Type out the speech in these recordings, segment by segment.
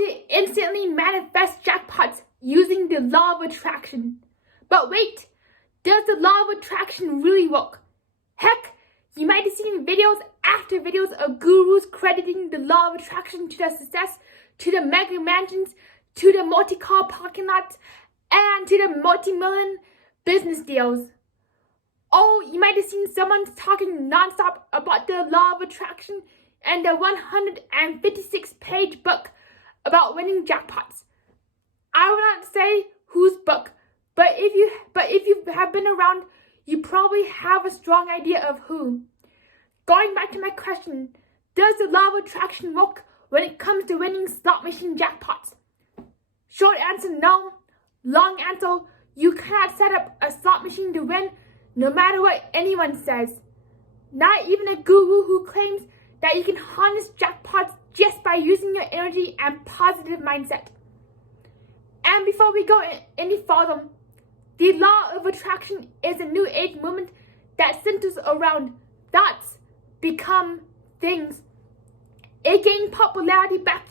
to instantly manifest jackpots using the law of attraction. But wait, does the law of attraction really work? Heck, you might have seen videos after videos of gurus crediting the law of attraction to their success, to the mega mansions, to the multi-car parking lots, and to the multi-million business deals. Oh, you might have seen someone talking non-stop about the law of attraction and the 156-page book about winning jackpots. I will not say whose book, but if you have been around, you probably have a strong idea of who. Going back to my question, does the law of attraction work when it comes to winning slot machine jackpots? Short answer, no. Long answer, you cannot set up a slot machine to win no matter what anyone says. Not even a guru who claims that you can harness jackpots just by using your energy and positive mindset. And before we go any further, the law of attraction is a new age movement that centers around thoughts become things. It gained popularity back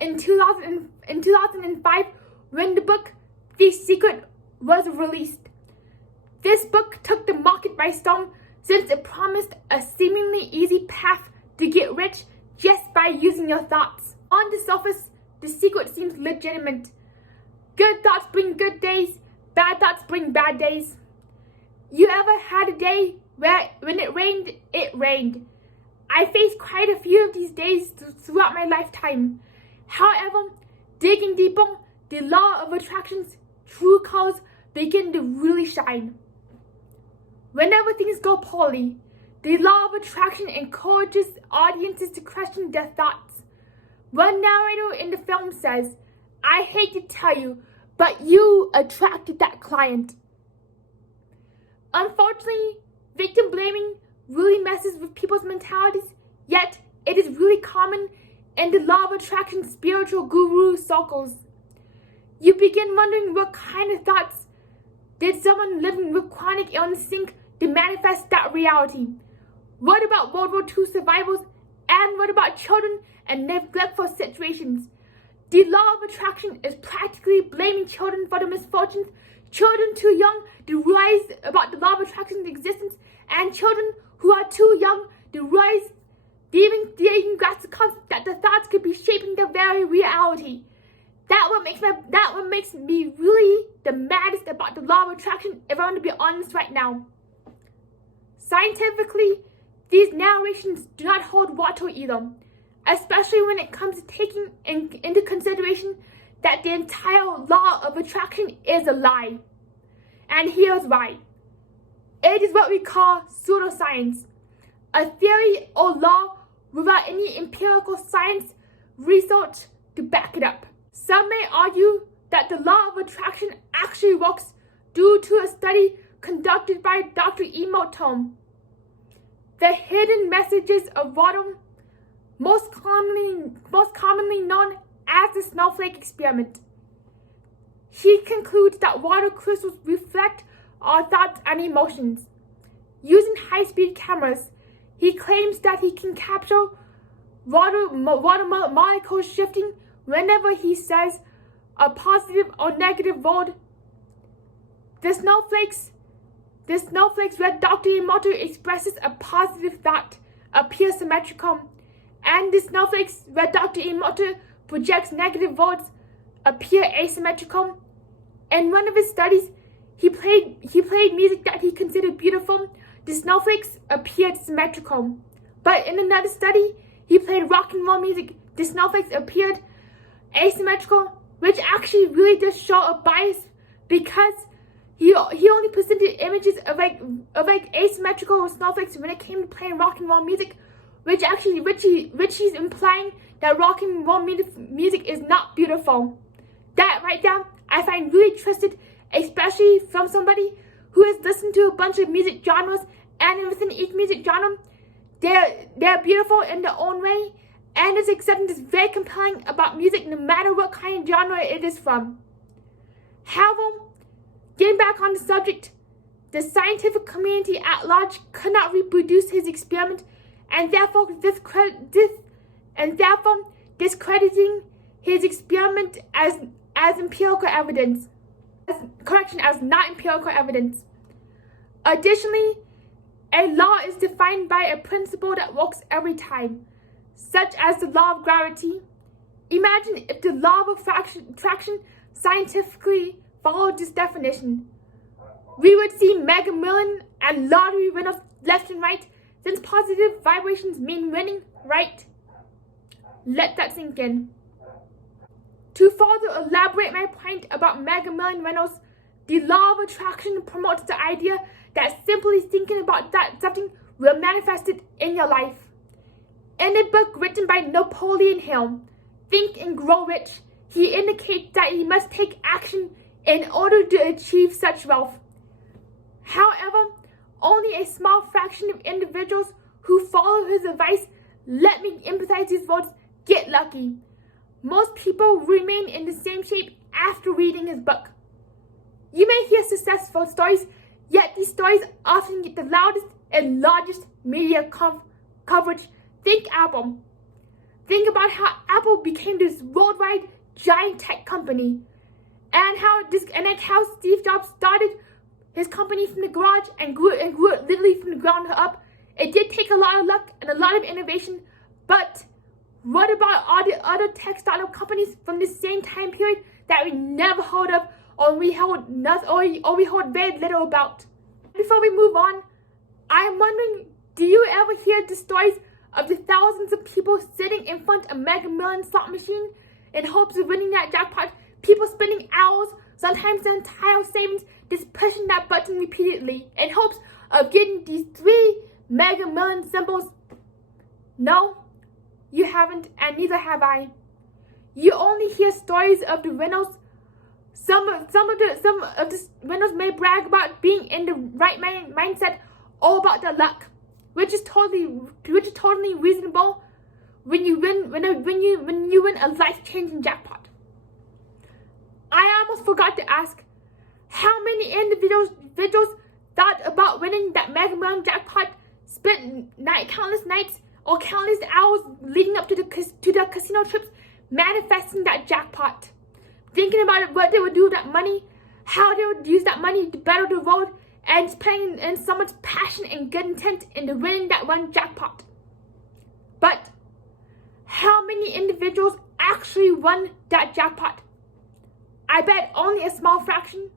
in 2005 when the book The Secret was released. This book took the market by storm since it promised a seemingly easy path to get rich just by using your thoughts. On the surface, The Secret seems legitimate. Good thoughts bring good days, bad thoughts bring bad days. You ever had a day where when it rained, it rained? I faced quite a few of these days throughout my lifetime. However, digging deeper, the law of attraction's true colors begin to really shine. Whenever things go poorly, the law of attraction encourages audiences to question their thoughts. One narrator in the film says, "I hate to tell you, but you attracted that client." Unfortunately, victim blaming really messes with people's mentalities, yet it is really common in the law of attraction spiritual guru circles. You begin wondering what kind of thoughts did someone living with chronic illness think to manifest that reality. What about World War II survivors? And what about children in neglectful situations? The law of attraction is practically blaming children for the misfortunes, children too young to realize about the law of attraction's existence, and children who are too young to realize they even grasp the concept that the thoughts could be shaping their very reality. That what makes me really the maddest about the law of attraction, if I want to be honest right now. Scientifically, these narrations do not hold water either, especially when it comes to taking into consideration that the entire law of attraction is a lie. And here's why. It is what we call pseudoscience, a theory or law without any empirical science research to back it up. Some may argue that the law of attraction actually works due to a study conducted by Dr. Emoto. The hidden messages of water, most commonly known as the snowflake experiment. He concludes that water crystals reflect our thoughts and emotions. Using high-speed cameras, he claims that he can capture water molecules shifting whenever he says a positive or negative word. The snowflakes where Dr. Emoto expresses a positive thought appear symmetrical, and the snowflakes where Dr. Emoto projects negative words appear asymmetrical. In one of his studies, he played music that he considered beautiful. The snowflakes appeared symmetrical. But in another study, he played rock and roll music. The snowflakes appeared asymmetrical, which actually really does show a bias because he only presented images of asymmetrical snowflakes when it came to playing rock and roll music, which he's implying that rock and roll music is not beautiful. That right there, I find really twisted, especially from somebody who has listened to a bunch of music genres, and within each music genre, they're beautiful in their own way, and this acceptance is very compelling about music no matter what kind of genre it is from. However, getting back on the subject, the scientific community at large could not reproduce his experiment, and therefore discrediting his experiment as empirical evidence. As not empirical evidence. Additionally, a law is defined by a principle that works every time, such as the law of gravity. Imagine if the law of attraction scientifically followed this definition. We would see Mega Million and lottery winners left and right, since positive vibrations mean winning, right? Let that sink in. To further elaborate my point about Mega Million winners, the law of attraction promotes the idea that simply thinking about that something will manifest it in your life. In a book written by Napoleon Hill, Think and Grow Rich, he indicates that he must take action in order to achieve such wealth. However, only a small fraction of individuals who follow his advice, let me emphasize these words, get lucky. Most people remain in the same shape after reading his book. You may hear successful stories, yet these stories often get the loudest and largest media coverage. Think Apple. Think about how Apple became this worldwide giant tech company, and how Steve Jobs started his company from the garage and grew it literally from the ground up. It did take a lot of luck and a lot of innovation, but what about all the other tech startup companies from the same time period that we never heard of, or we heard very little about? Before we move on, I am wondering, do you ever hear the stories of the thousands of people sitting in front of Mega Million slot machine in hopes of winning that jackpot? People spending hours, sometimes their entire savings, just pushing that button repeatedly in hopes of getting these 3 Mega Million symbols? No, you haven't, and neither have I. You only hear stories of the winners. Some of the winners may brag about being in the right mindset or about their luck, which is totally reasonable when you win a life-changing jackpot. I almost forgot to ask, how many individuals thought about winning that Mega Million jackpot, spent countless nights or countless hours leading up to the casino trips manifesting that jackpot, thinking about what they would do with that money, how they would use that money to better the world, and putting in so much passion and good intent into winning that one jackpot. But how many individuals actually won that jackpot? I bet only a small fraction.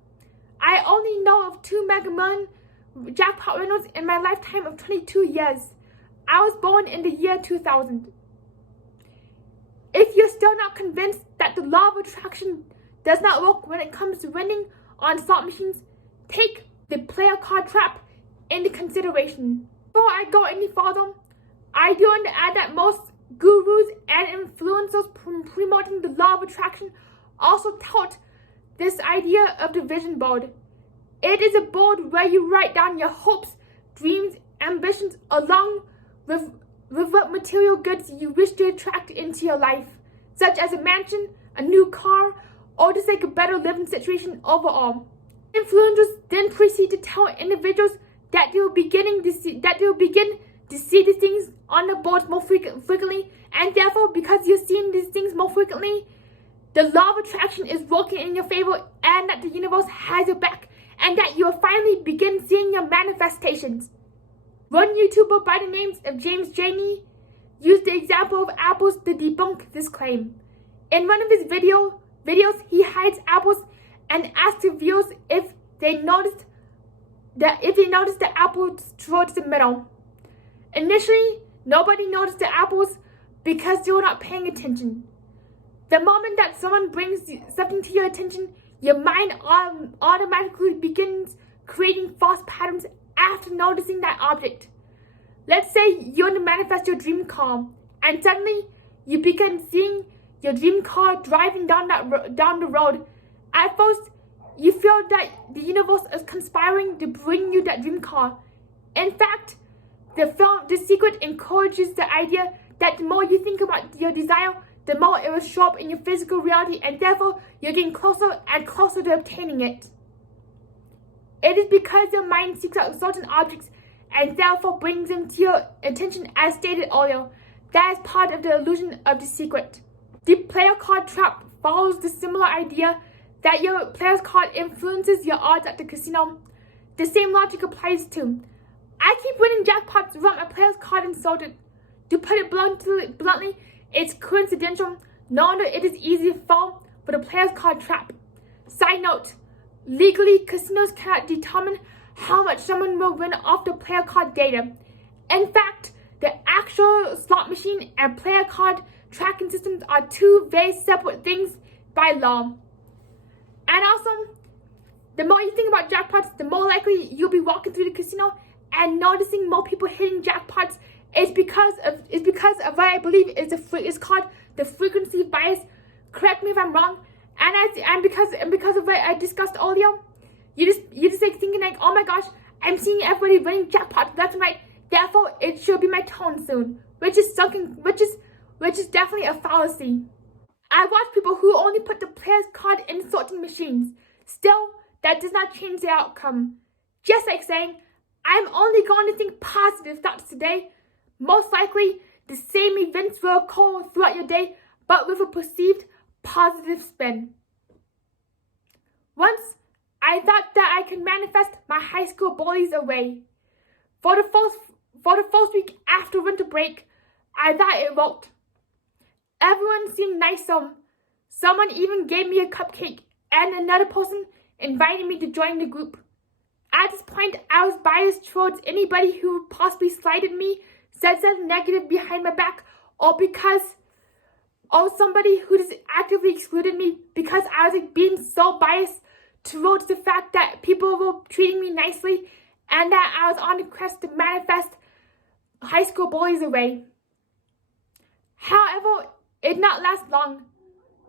I only know of 2 Mega Million jackpot winners in my lifetime of 22 years. I was born in the year 2000. If you're still not convinced that the law of attraction does not work when it comes to winning on slot machines, take the player card trap into consideration. Before I go any further, I do want to add that most gurus and influencers promoting the law of attraction also tout this idea of the vision board. It is a board where you write down your hopes, dreams, ambitions, along with what material goods you wish to attract into your life, such as a mansion, a new car, or just like a better living situation overall. Influencers then proceed to tell individuals that they will begin to see these things on the boards more frequently, and therefore, because you're seeing these things more frequently, the law of attraction is working in your favor, and that the universe has your back, and that you will finally begin seeing your manifestations. One YouTuber by the name of James Janey used the example of apples to debunk this claim. In one of his videos, he hides apples and asks the viewers if they noticed the apples towards the middle. Initially, nobody noticed the apples because they were not paying attention. The moment that someone brings something to your attention, your mind automatically begins creating false patterns after noticing that object. Let's say you want to manifest your dream car, and suddenly you begin seeing your dream car driving down the road. At first, you feel that the universe is conspiring to bring you that dream car. In fact, The Secret encourages the idea that the more you think about your desire, the more it will show up in your physical reality, and therefore you're getting closer and closer to obtaining it. It is because your mind seeks out certain objects and therefore brings them to your attention, as stated earlier. That is part of the illusion of The Secret. The player card trap follows the similar idea that your player's card influences your odds at the casino. The same logic applies too. I keep winning jackpots without my player's card inserted. To put it bluntly, it's coincidental, no wonder it is easy to fall for the player's card trap. Side note, legally, casinos cannot determine how much someone will win off the player card data. In fact, the actual slot machine and player card tracking systems are two very separate things by law. And also, the more you think about jackpots, the more likely you'll be walking through the casino and noticing more people hitting jackpots. It's because of what I believe is called the frequency bias. Correct me if I'm wrong. And because of what I discussed earlier, you just like thinking like, oh my gosh, I'm seeing everybody winning jackpots left and right. Therefore, it should be my turn soon, which is definitely a fallacy. I watch people who only put the player's card in sorting machines. Still, that does not change the outcome. Just like saying, I'm only going to think positive thoughts today. Most likely, the same events will occur throughout your day, but with a perceived positive spin. Once, I thought that I could manifest my high school bullies away. For the first week after winter break, I thought it worked. Everyone seemed nice. Someone even gave me a cupcake, and another person invited me to join the group. At this point, I was biased towards anybody who possibly slighted me, said something negative behind my back, or somebody who just actively excluded me because I was like being so biased towards the fact that people were treating me nicely and that I was on the quest to manifest high school bullies away. However, it did not last long.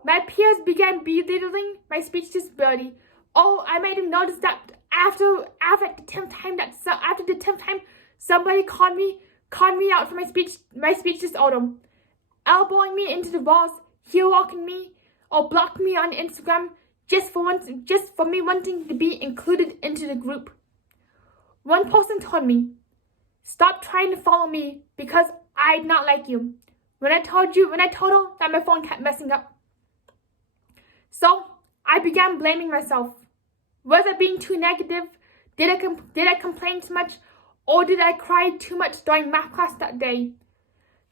My peers began belittling my speech disability. Oh, I might have noticed that after the 10th time somebody called me out for my speech disorder, elbowing me into the walls, heel walking me, or blocking me on Instagram just for me wanting to be included into the group. One person told me, "Stop trying to follow me because I did not like you." When I told her that my phone kept messing up. So I began blaming myself. Was I being too negative? Did I complain too much? Or did I cry too much during math class that day?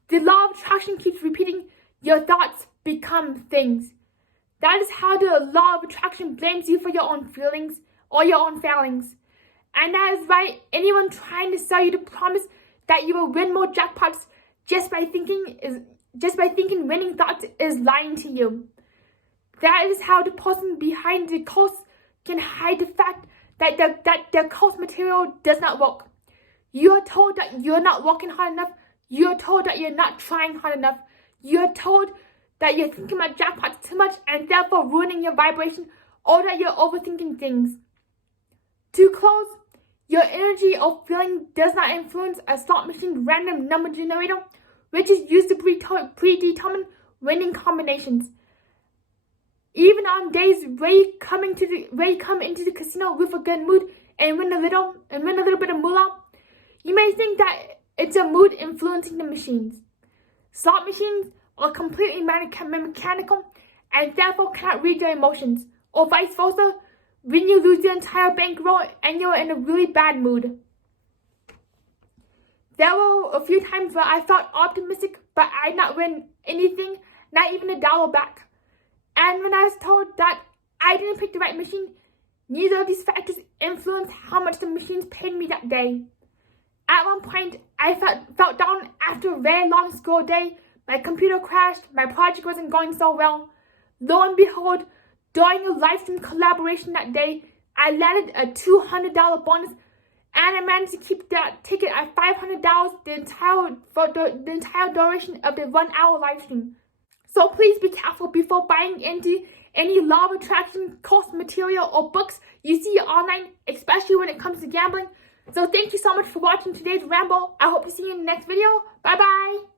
The law of attraction keeps repeating, your thoughts become things. That is how the law of attraction blames you for your own feelings or your own failings. And that is why anyone trying to sell you the promise that you will win more jackpots just by thinking winning thoughts is lying to you. That is how the person behind the curse can hide the fact that their curse material does not work. You are told that you're not working hard enough. You are told that you're not trying hard enough. You are told that you're thinking about jackpots too much and therefore ruining your vibration, or that you're overthinking things. To close, your energy or feeling does not influence a slot machine random number generator, which is used to predetermine winning combinations. Even on days where you come into the casino with a good mood and win a little bit of moolah, you may think that it's a mood influencing the machines. Slot machines are completely mechanical and therefore cannot read your emotions, or vice versa, when you lose your entire bankroll and you're in a really bad mood. There were a few times where I felt optimistic, but I did not win anything, not even $1 back. And when I was told that I didn't pick the right machine, neither of these factors influenced how much the machines paid me that day. At one point, I felt down after a very long school day. My computer crashed, my project wasn't going so well. Lo and behold, during a live stream collaboration that day, I landed a $200 bonus, and I managed to keep that ticket at $500 the entire duration of the 1 hour live stream. So please be careful before buying into any law of attraction course material or books you see online, especially when it comes to gambling. So thank you so much for watching today's ramble. I hope to see you in the next video. Bye bye.